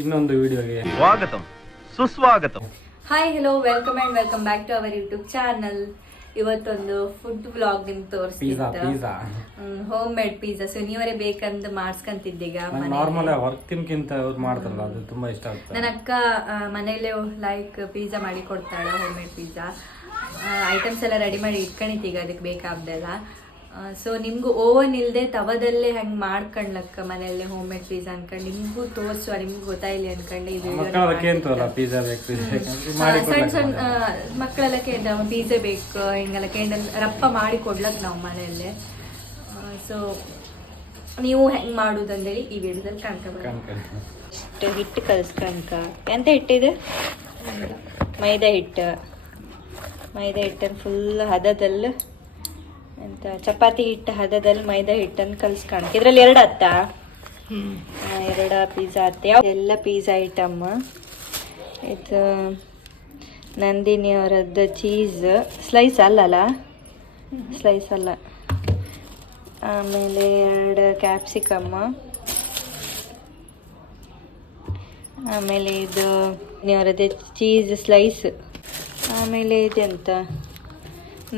ಇನ್ನೊಂದು ವಿಡಿಯೋಗೆ ಸ್ವಾಗತಂ ಸುಸ್ವಾಗತಂ. Hi hello welcome back to our YouTube channel. ಇವತ್ತೊಂದು ಫುಡ್ ವ್ಲಾಗ್ ನಿಮ್ಗೆ ತೋರಿಸ್ತಿದ್ದ ಹೋಮ್ ಮೇಡ್ ಪಿಜ್ಜಾ. ಸೊ ನೀವರೇ ಬೇಕಂತ ಮಾಡಿಸ್ಕೊಂತಿದ್ದೀಗ. ನಾರ್ಮಲ್ ವರ್ಕಿನ್ಕಿಂತ ಮಾಡ್ತಾರಲ್ಲ ಅದು ತುಂಬಾ ಇಷ್ಟ ಆಗುತ್ತೆ. ನನ್ನ ಅಕ್ಕ ಮನೇಲೆ ಲೈಕ್ ಪಿಜ್ಜಾ ಮಾಡಿ ಕೊಡ್ತಾಳೆ. ಹೋಮ್ ಮೇಡ್ ಪಿಜ್ಜಾ ಐಟಮ್ಸ್ ಎಲ್ಲ ರೆಡಿ ಮಾಡಿ ಇಟ್ಕೊಂಡಿದ್ದೀಗ ಅದಕ್ಕೆ ಬೇಕಾಗ್ದೆಲ್ಲ. ಸೊ ನಿಮ್ಗೂ ಓವನ್ ಇಲ್ಲದೆ ತವದಲ್ಲೇ ಹೆಂಗೆ ಮಾಡ್ಕೊಂಡ್ಲಕ್ಕ ಮನೆಯಲ್ಲೇ ಹೋಮ್ ಮೇಡ್ ಪಿಜ್ಜಾ ಅನ್ಕೊಂಡು ನಿಮ್ಗೂ ತೋರಿಸುವ, ನಿಮ್ಗೆ ಗೊತ್ತಾಯಿಲ್ಲ ಅನ್ಕೊಂಡು ಈ ಸಣ್ಣ ಸಣ್ಣ ಮಕ್ಕಳೆಲ್ಲ ಕೇಂದ್ರ ಪಿಜ್ಜಾ ಬೇಕು ಹಿಂಗೆಲ್ಲ ಕೇಂದ್ರ ರಪ್ಪ ಮಾಡಿ ಕೊಡ್ಲಕ್ ನಾವು ಮನೆಯಲ್ಲೇ. ಸೊ ನೀವು ಹೆಂಗೆ ಮಾಡೋದಂದೇಳಿ ಈ ವಿಡಿಯೋದಲ್ಲಿ ಕಾಣ್ಕೊಬೇಕು. ಹಿಟ್ಟು ಕಲಿಸ್ಕೊಂಡ್ಕ ಎಂತ ಹಿಟ್ಟಿದೆ? ಮೈದಾ ಹಿಟ್ಟನ್ನು ಫುಲ್ ಹದದಲ್ಲಿ ಎಂತ ಚಪಾತಿ ಹಿಟ್ಟು ಹದದಲ್ಲಿ ಮೈದಾ ಹಿಟ್ಟನ್ನು ಕಲಿಸ್ಕೊಂಡು ಇದರಲ್ಲಿ ಎರಡು ಪಿಜ್ಜಾ ಹತ್ತೆ ಎಲ್ಲ ಪಿಜ್ಜಾ ಐಟಮ್. ಇದು ನಂದಿನಿ ಅವರದ್ದು ಚೀಸ್ ಸ್ಲೈಸ್ ಅಲ್ಲ. ಆಮೇಲೆ 2 ಕ್ಯಾಪ್ಸಿಕಮ್, ಆಮೇಲೆ ಇದು ಅವರದ್ದೇ ಚೀಸ್ ಸ್ಲೈಸ್, ಆಮೇಲೆ ಇದೆಂತ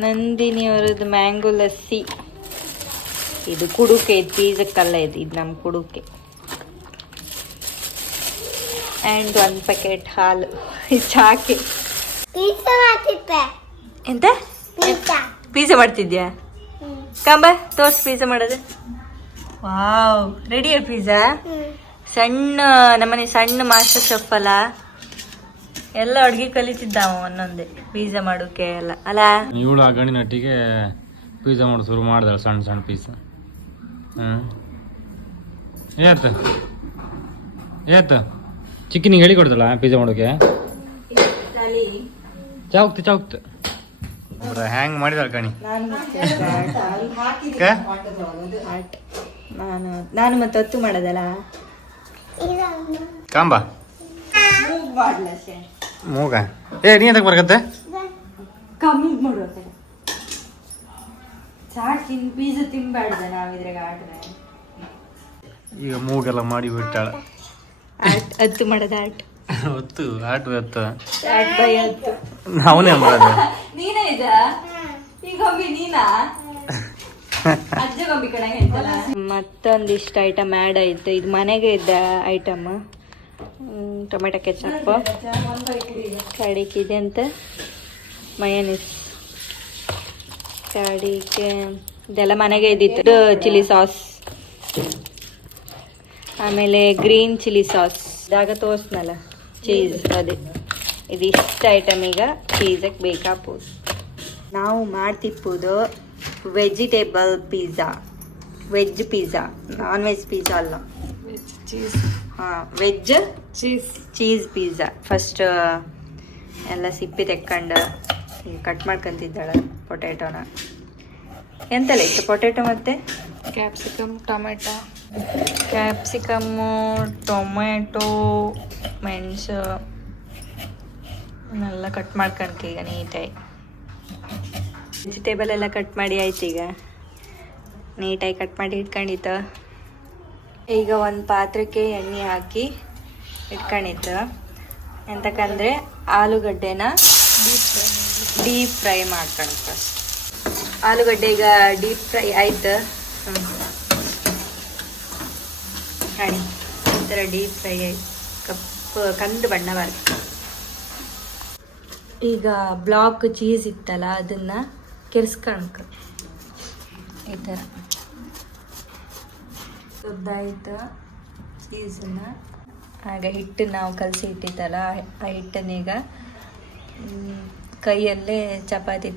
ನಂದಿನಿ ಅವರದ್ದು ಮ್ಯಾಂಗೋ ಲಸ್ಸಿ. ಇದು ಕುಡುಕೆ, ಇದು ಪಿಜ್ಜಕ್ಕಲ್ಲ, ಇದು ನಮ್ಮ ಕುಡುಕೆ. ಆ್ಯಂಡ್ 1 ಪ್ಯಾಕೆಟ್ ಹಾಲು. ಇದು ಚಾಕೆ. ಎಂತ ಪಿಜ್ಜಾ ಮಾಡ್ತಿದ್ಯಾ? ಕಂಬ ತೋರ್ಸ್ ಪಿಜ್ಜಾ ಮಾಡೋದು. ವಾವ್, ರೆಡಿಯಾ ಪಿಜ್ಜಾ? ಸಣ್ಣ ನಮ್ಮನೆ ಸಣ್ಣ ಮಾಸ್ಟರ್ ಶೆಫ್ ಅಲ್ಲ, ಎಲ್ಲ ಅಡುಗೆ ಕಲಿತಿದ್ದಾವ ಒಂದೊಂದೇ ಪಿಜ್ಜಾ ಮಾಡೋಕೆ ಎಲ್ಲ ಅಲ್ಲ. ಇವಳು ಆ ಗಂಡಿನೊಟ್ಟಿಗೆ ಪಿಜ್ಜಾ ಮಾಡೋದು ಶುರು ಮಾಡಿದಾಳೆ, ಸಣ್ಣ ಸಣ್ಣ ಪೀಸ್. ಏತು ಚಿಕ್ಕನಿಗೆ ಹೇಳಿ ಕೊಡ್ತಲ್ಲ ಪಿಜ್ಜಾ ಮಾಡೋಕೆ. ಚೌಕ್ತು ಹ್ಯಾಂಗ್ ಮಾಡಿದಾಳೆ ಕಣಿ. ನಾನು ಮತ್ತೆ ಹೊತ್ತು ಮಾಡೋದಲ್ಲ. ಕಾಂಬ ಮೂಗ ನೀ ಎಂತಕ್ಕೆ ಬರ್ಗತ್ತೆ ಕಮ್ಮಿ ಮಾಡೋದು. ಸಾಕು ಪಿಜ್ಜಾ ತಿನ್ಬೇಡ್ದ ನಾವಿದ್ರಾಗ ಆಡ್ರೆ. ಈಗ ಮೂಗೆಲ್ಲ ಮಾಡಿ ಬಿಟ್ಟಾಳ. ಹತ್ತು ಮಾಡೋದು ಹೊತ್ತು ಆಟ ಹೊತ್ತು ಅವನೇ ಮಾಡೋದು. ನೀನೇ ಇದ ಈ ಗೊಂಬಿ ನೀನಾ? ಅಜ್ಜ ಗೊಂಬಿ ಕಡೆ ಹೇಳ್ತಲ್ಲ. ಮತ್ತೊಂದಿಷ್ಟು ಐಟಮ್ ಆ್ಯಡ್ ಆಯ್ತು. ಇದು ಮನೆಗೆ ಇದ್ದ ಐಟಮ್. ಟೊಮೆಟೊ ಕೆಚಪ್, ಕಡಿಕೆ ಅಂತ ಮಯೋನೀಸ್, ಕಡಿಕೆ ಇದೆಲ್ಲ ಮನೆಗೆ ಇದ್ದಿತ್ತು. ಚಿಲ್ಲಿ ಸಾಸ್, ಆಮೇಲೆ ಗ್ರೀನ್ ಚಿಲ್ಲಿ ಸಾಸ್ ಇದಾಗ ತೋರಿಸ್ನಲ್ಲ ಚೀಸ್, ಅದೇ ಇದಿಷ್ಟು ಐಟಮ್. ಈಗ ಚೀಸಕ್ಕೆ ಬೇಕಾಗ್ಬೋದು. ನಾವು ಮಾಡ್ತಿಪ್ಪುದು vegetable pizza, veg pizza, non veg pizza ಅಲ್ಲ. Veg cheese pizza. ಫಸ್ಟ್ ಎಲ್ಲ ಸಿಪ್ಪಿ ತೆಕ್ಕೊಂಡು ಕಟ್ ಮಾಡ್ಕೊಂತಿದ್ದಾಳೆ ಪೊಟ್ಯಾಟೋನ. ಎಂತೆಲ್ಲ ಇತ್ತು? ಪೊಟ್ಯಾಟೊ ಮತ್ತು ಕ್ಯಾಪ್ಸಿಕಮ್ಮು, ಟೊಮೆಟೊ, ಮೆಣಸು ಇವನ್ನೆಲ್ಲ ಕಟ್ ಮಾಡ್ಕೊಂಡ್ಕೆ ಈಗ ನೀಟಾಗಿ. ವೆಜಿಟೇಬಲ್ ಎಲ್ಲ ಕಟ್ ಮಾಡಿ ಆಯ್ತು. ಈಗ ನೀಟಾಗಿ ಕಟ್ ಮಾಡಿ ಇಟ್ಕೊಂಡಿತ್ತು. ಈಗ ಒಂದು ಪಾತ್ರಕ್ಕೆ ಎಣ್ಣೆ ಹಾಕಿ ಇಟ್ಕೊಂಡಿತ್ತು. ಎಂತಕ್ಕಂದರೆ ಆಲೂಗಡ್ಡೆನ ಡೀಪ್ ಫ್ರೈ ಮಾಡ್ಕೊಂಡು ಫಸ್ಟ್. ಆಲೂಗಡ್ಡೆ ಈಗ ಡೀಪ್ ಫ್ರೈ ಆಯ್ತು. ನೋಡಿ ಈ ಥರ ಡೀಪ್ ಫ್ರೈ ಆಯ್ತು, ಕಂದು ಬಣ್ಣ ಬರುತ್ತೆ. ಈಗ ಬ್ಲಾಕ್ ಚೀಸ್ ಇತ್ತಲ್ಲ ಅದನ್ನು ಕೆರ್ಸ್ಕೊಳ್ಕ ಈ ಥರ ಉದ್ದಾಯ್ತು ಚೀಸನ್ನು. ಆಗ ಹಿಟ್ಟು ನಾವು ಕಲಸಿ ಇಟ್ಟಿದ್ದಲ್ಲ ಆ ಹಿಟ್ಟನ್ನೀಗ ಕೈಯಲ್ಲೇ ಚಪಾತಿ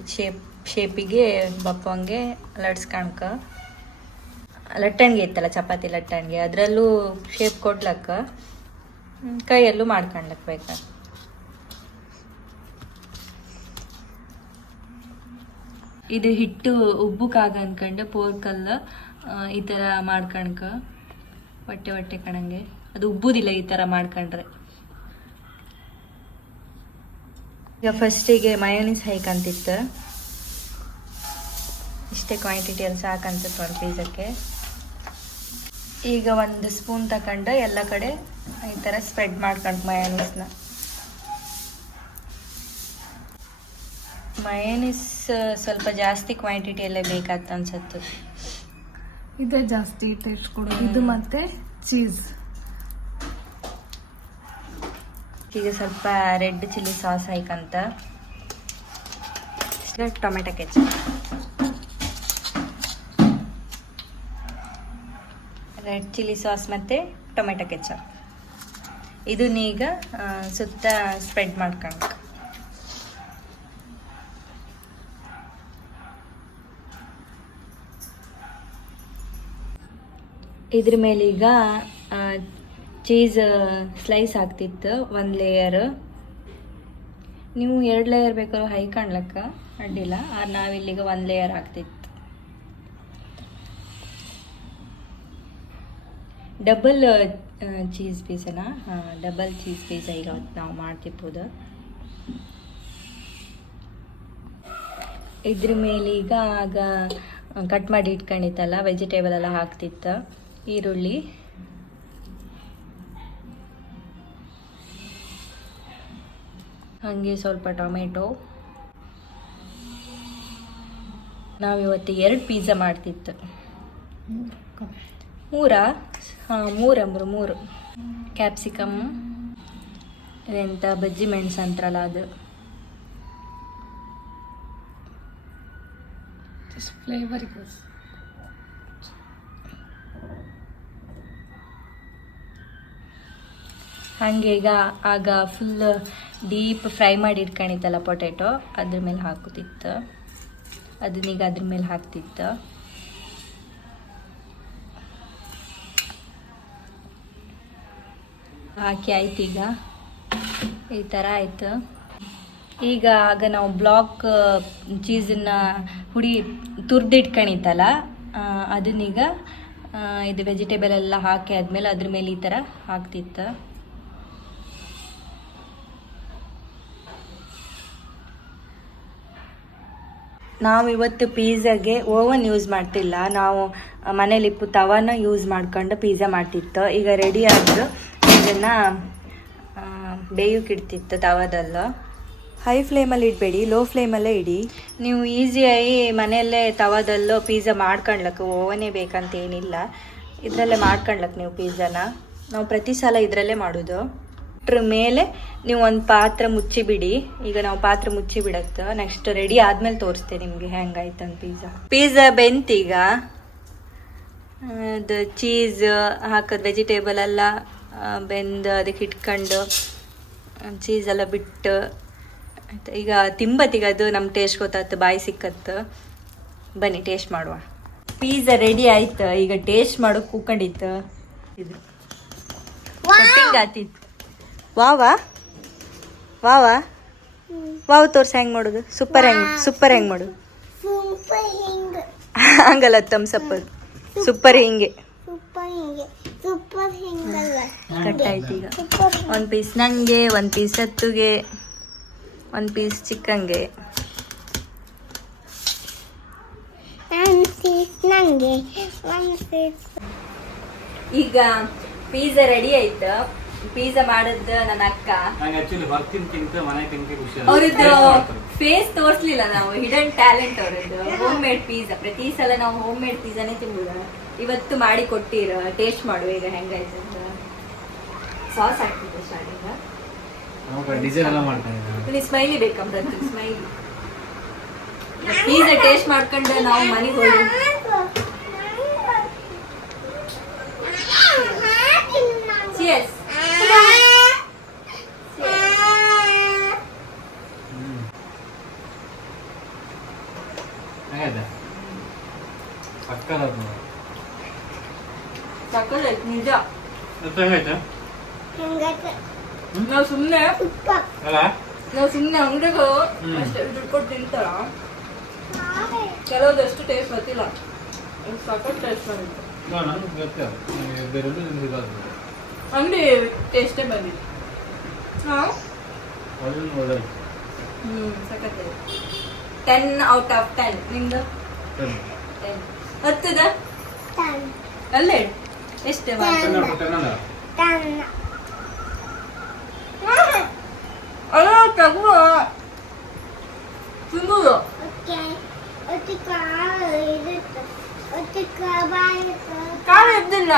ಶೇಪಿಗೆ ಬಪ್ಪಂಗೆ ಲಟ್ಸ್ಕಣ್ಕ. ಲಟ್ಟಣಿಗೆ ಇತ್ತಲ್ಲ ಚಪಾತಿ ಲಟ್ಟಣಿಗೆ, ಅದರಲ್ಲೂ ಶೇಪ್ ಕೊಡ್ಲಕ್ಕ ಕೈಯಲ್ಲೂ ಮಾಡ್ಕೊಂಡ್ಲಕ್ ಬೇಕಾ. ಇದು ಹಿಟ್ಟು ಉಬ್ಬುಕಾಗ ಅನ್ಕೊಂಡು ಪೋರ್ಕಲ್ಲ ಈ ಥರ ಮಾಡ್ಕಣ್ಕ ಹೊಟ್ಟೆ ಕಣಂಗೆ. ಅದು ಉಬ್ಬುದಿಲ್ಲ ಈ ಥರ ಮಾಡ್ಕೊಂಡ್ರೆ. ಈಗ ಫಸ್ಟಿಗೆ ಮಯೋನೀಸ್ ಹಾಕಂತಿತ್ತು. ಇಷ್ಟೇ ಕ್ವಾಂಟಿಟಿಯಲ್ಲಿ ಸಾಕನ್ಸುತ್ತೆ ಒಂದು ಪಿಜ್ಜಕ್ಕೆ. ಈಗ ಒಂದು ಸ್ಪೂನ್ ತಗೊಂಡು ಎಲ್ಲ ಕಡೆ ಈ ಥರ ಸ್ಪ್ರೆಡ್ ಮಾಡ್ಕೊಂಡು ಮಯೋನೀಸ್ ಸ್ವಲ್ಪ ಜಾಸ್ತಿ ಕ್ವಾಂಟಿಟಿಯಲ್ಲೇ ಬೇಕಾಗ್ತ ಅನ್ಸತ್ತು. ಇದೇ ಜಾಸ್ತಿ ಟೇಸ್ಟ್ ಕೊಡೋದು. ಇದು ಮತ್ತೆ ಚೀಸ್. ಈಗ ಸ್ವಲ್ಪ ರೆಡ್ ಚಿಲ್ಲಿ ಸಾಸ್ ಹಾಕಂತ tomato ketchup, red chilli sauce ಮತ್ತು ಟೊಮೆಟೊ ಕೆಚಪ್ ಇದನ್ನೀಗ ಸುತ್ತ ಸ್ಪ್ರೆಡ್ ಮಾಡ್ಕೊಂಡು ಇದ್ರ ಮೇಲೆ ಈಗ ಚೀಸ್ ಸ್ಲೈಸ್ ಆಗ್ತಿತ್ತು 1 ಲೇಯರ್. ನೀವು 2 ಲೇಯರ್ ಬೇಕಾದ್ರೂ ಹೈ ಕಾಣ್ಲಕ್ಕ ಅಡ್ಡಿಲ್ಲ. ನಾವಿಲ್ಲಿಗ 1 ಲೇಯರ್ ಆಗ್ತಿತ್ತು. ಡಬಲ್ ಚೀಸ್ ಪೀಸನ ಡಬಲ್ ಚೀಸ್ ಪೀಸ ಈಗ ನಾವು ಮಾಡ್ತಿರ್ಬೋದು. ಇದ್ರ ಮೇಲೆ ಈಗ ಆಗ ಕಟ್ ಮಾಡಿ ಇಟ್ಕೊಂಡಿತ್ತಲ್ಲ ವೆಜಿಟೇಬಲ್ ಎಲ್ಲ ಹಾಕ್ತಿತ್ತು. ಈರುಳ್ಳಿ, ಹಾಗೆ ಸ್ವಲ್ಪ ಟೊಮೆಟೊ. ನಾವಿವತ್ತು 2 ಪಿಜ್ಜಾ ಮಾಡ್ತಿತ್ತು. 3 ಕ್ಯಾಪ್ಸಿಕಮ್, ಇದೆಂತ ಬಜ್ಜಿ ಮೆಣಸು ಅಂತಾರಲ್ಲ ಅದು. ಫ್ಲೇವರ್ಗೆ ಹಾಗೆ ಈಗ ಆಗ ಫುಲ್ ಡೀಪ್ ಫ್ರೈ ಮಾಡಿ ಇಟ್ಕೊಂಡಿತ್ತಲ್ಲ ಪೊಟ್ಯಾಟೊ, ಅದ್ರ ಮೇಲೆ ಹಾಕುತ್ತಿತ್ತು. ಅದನ್ನೀಗ ಅದ್ರ ಮೇಲೆ ಹಾಕ್ತಿತ್ತು. ಹಾಕಿ ಆಯ್ತು. ಈಗ ಈ ಥರ ಆಯಿತು. ಈಗ ಆಗ ನಾವು ಬ್ಲಾಕ್ ಚೀಸನ್ನು ತುರ್ದಿಟ್ಕೊಂಡಿತ್ತಲ್ಲ ಅದನ್ನೀಗ ಇದು ವೆಜಿಟೇಬಲ್ ಎಲ್ಲ ಹಾಕಿ ಆದಮೇಲೆ ಅದ್ರ ಮೇಲೆ ಈ ಥರ ಹಾಕ್ತಿತ್ತು. ನಾವು ಇವತ್ತು ಪಿಜ್ಜಾಗೆ ಓವನ್ ಯೂಸ್ ಮಾಡ್ತಿಲ್ಲ. ನಾವು ಮನೇಲಿ ತವಾನ ಯೂಸ್ ಮಾಡ್ಕೊಂಡು ಪಿಜ್ಜಾ ಮಾಡ್ತಿತ್ತು. ಈಗ ರೆಡಿ ಆದರೂ ಇದನ್ನು ಬೇಯೋಕ್ಕಿಡ್ತಿತ್ತು ತವಾದಲ್ಲ. ಹೈ ಫ್ಲೇಮಲ್ಲಿ ಇಡಬೇಡಿ, ಲೋ ಫ್ಲೇಮಲ್ಲೇ ಇಡಿ. ನೀವು ಈಸಿಯಾಗಿ ಮನೆಯಲ್ಲೇ ತವಾದಲ್ಲೋ ಪಿಜ್ಜಾ ಮಾಡ್ಕೊಳ್ಲಕ್ಕೆ ಓವನೇ ಬೇಕಂತ ಏನಿಲ್ಲ. ಇದರಲ್ಲೇ ಮಾಡ್ಕೊಳ್ಲಕ್ಕೆ ನೀವು ಪಿಜ್ಜಾನ. ನಾವು ಪ್ರತಿ ಸಲ ಇದರಲ್ಲೇ ಮಾಡೋದು. ಅದ್ರ ಮೇಲೆ ನೀವು ಒಂದು ಪಾತ್ರ ಮುಚ್ಚಿಬಿಡಿ. ಈಗ ನಾವು ಪಾತ್ರ ಮುಚ್ಚಿಬಿಡತ್ತೆ. ನೆಕ್ಸ್ಟ್ ರೆಡಿ ಆದಮೇಲೆ ತೋರಿಸ್ತೇನೆ ನಿಮಗೆ ಹೆಂಗಾಯ್ತಂತ ಪಿಜ್ಜಾ ಬೆಂತೀಗ ಅದು ಚೀಸ್ ಹಾಕೋದು ವೆಜಿಟೇಬಲ್ ಎಲ್ಲ ಬೆಂದು ಅದಕ್ಕೆ ಇಟ್ಕೊಂಡು ಚೀಸ್ ಎಲ್ಲ ಬಿಟ್ಟು ಆಯ್ತು. ಈಗ ತಿಂಬತ್ತೀಗ ಅದು ನಮ್ಮ ಟೇಸ್ಟ್ ಗೊತ್ತಾಯ್ತು, ಬಾಯಿ ಸಿಕ್ಕತ್ತು. ಬನ್ನಿ ಟೇಸ್ಟ್ ಮಾಡುವ. ಪಿಜ್ಜಾ ರೆಡಿ ಆಯ್ತು. ಈಗ ಟೇಸ್ಟ್ ಮಾಡೋಕೆ ಕೂಕೊಂಡಿತ್ತು. ಇದು ಕಟ್ಟಿಂಗ್ ಆತಿತ್ತು. ವಾವಾ ತೋರ್ಸಿ ಹೆಂಗೆ ಮಾಡೋದು. ಸೂಪರ್ ಹೆಂಗೆ ಮಾಡೋದು ಹಂಗಲ್ಲ ತಮ್ಸಪ್ ಸೂಪರ್ ಹಿಂಗೆ ಕಟ್ಟಾಯ್ತು. ಈಗ 1 ಪೀಸ್ ನಂಗೆ, 1 ಪೀಸ್ ಸತ್ತುಗೆ, 1 ಪೀಸ್ ಚಿಕ್ಕಂಗೆ. ಈಗ ಪಿಜ್ಜಾ ರೆಡಿ ಆಯ್ತು. ಪಿಜ್ಜಾ ಮಾಡಿದ್ದು ನನ್ನ ಅಕ್ಕ. ಅವ್ರದ್ದು ಫೇಸ್ ತೋರ್ಸ್ಲಿಲ್ಲ ನಾವು, ಹಿಡನ್ ಟ್ಯಾಲೆಂಟ್ ಅವ್ರದ್ದು. Home made pizza. ಪ್ರತಿ ಸಲ ನಾವು ಹೋಮ್ ಮೇಡ್ ಪಿಜ್ಜಾನೇ ತಿಂಬುದ. ಇವತ್ತು ಮಾಡಿ ಕೊಟ್ಟಿರ, ಟೇಸ್ಟ್ ಮಾಡುವ ಈಗ ಹೆಂಗಾಯ್ತು ಅಂತ. ಸಾಸ್ ಹಾಕ್ತಿದ್ದೆ ಸ್ಟಾರ್ಟಿಂಗ್. ಸ್ಮೈಲಿ ಬೇಕಂತ ಸ್ಮೈಲಿ. ಪಿಜ್ಜಾ ಟೇಸ್ಟ್ ಮಾಡ್ಕೊಂಡು ನಾವು ಮನೆಗೆ ಹೋಗಿ Cheers. ನಿಜ ನಾವು ಸುಮ್ಮನೆ ಅಂಗಡಿಗೆ ಅಷ್ಟೇ ದುಡ್ಡು ಕೊಟ್ಟು ತಿಂತಾರ. ಕೆಲವುದಷ್ಟು ಟೇಸ್ಟ್ ಗೊತ್ತಿಲ್ಲ. ಸಾಕಷ್ಟು ಟೇಸ್ಟ್ ಮಾಡಿತ್ತು. ಅಂಗಡಿ ಟೇಸ್ಟೇ ಬಂದಿದೆ. ಸಖತ್ 10 ಔಟ್ ಆಫ್ 10. ನಿಮ್ದು 10 ಹತ್ತದ ಅಲ್ಲೇ ಎಷ್ಟು ಅಯ್ಯೋ ತಗೋ ತಿನ್ನೋದು ಕಾಳು ಇದ್ದಿಲ್ಲ